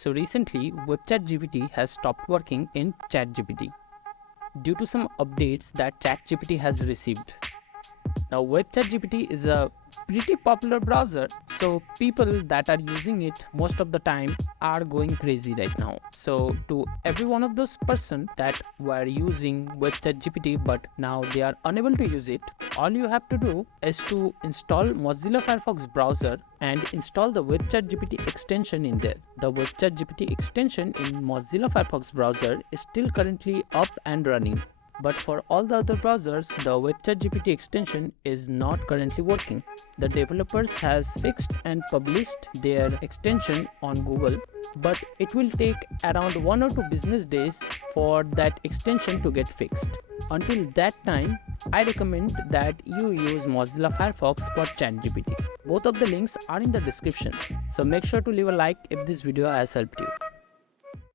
So recently, WEBChatGPT has stopped working in ChatGPT due to some updates that ChatGPT has received. Now, WEBChatGPT is a pretty popular browser, so people that are using it most of the time are going crazy right now. So, to every one of those person that were using WEBChatGPT but now they are unable to use it, all you have to do is to install Mozilla Firefox browser and install the WEBChatGPT extension in there. The WEBChatGPT extension in Mozilla Firefox browser is still currently up and running. But for all the other browsers, the WEBChatGPT extension is not currently working. The developers has fixed and published their extension on Google, but it will take around 1 or 2 business days for that extension to get fixed. Until that time, I recommend that you use Mozilla Firefox for ChatGPT. Both of the links are in the description, so make sure to leave a like if this video has helped you.